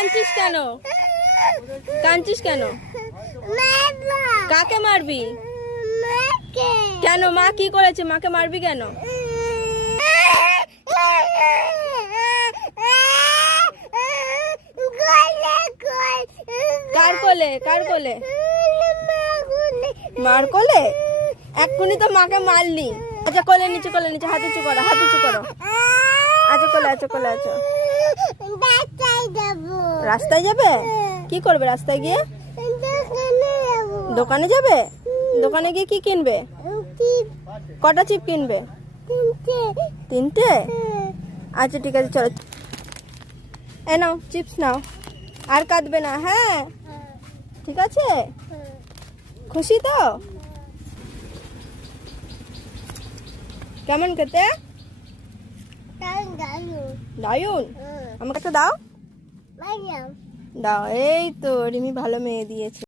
কাঁদছিস কেন? কাঁদছিস কেন? কাকে মারবি? কেন? মা কি করেছে? মাকে মারবি কেন? কার কোলে? কার কোলে? মার কোলে? এক্ষুনি তো মাকে মারলি। আচ্ছা কোলে নিচে, কোলে নিচে, হাত উঁচু করো, হাত উঁচু করো। আচ্ছা কোলে আছো, কোলে আছো। রাস্তায় যাবে? কি করবে রাস্তায় গিয়ে? দোকানে যাবে? দোকানে গিয়ে কি কিনবে? কটা চিপ কিনবে? তিনটে? আচ্ছা ঠিক আছে চলো। এ নাও চিপস নাও, আর কাঁদবে না। হ্যাঁ ঠিক আছে, খুশি তো? কেমন খেতে? দারুন। আমাকে একটা দাও। দাও, এই তো রিমি ভালো মেয়ে দিয়েছে।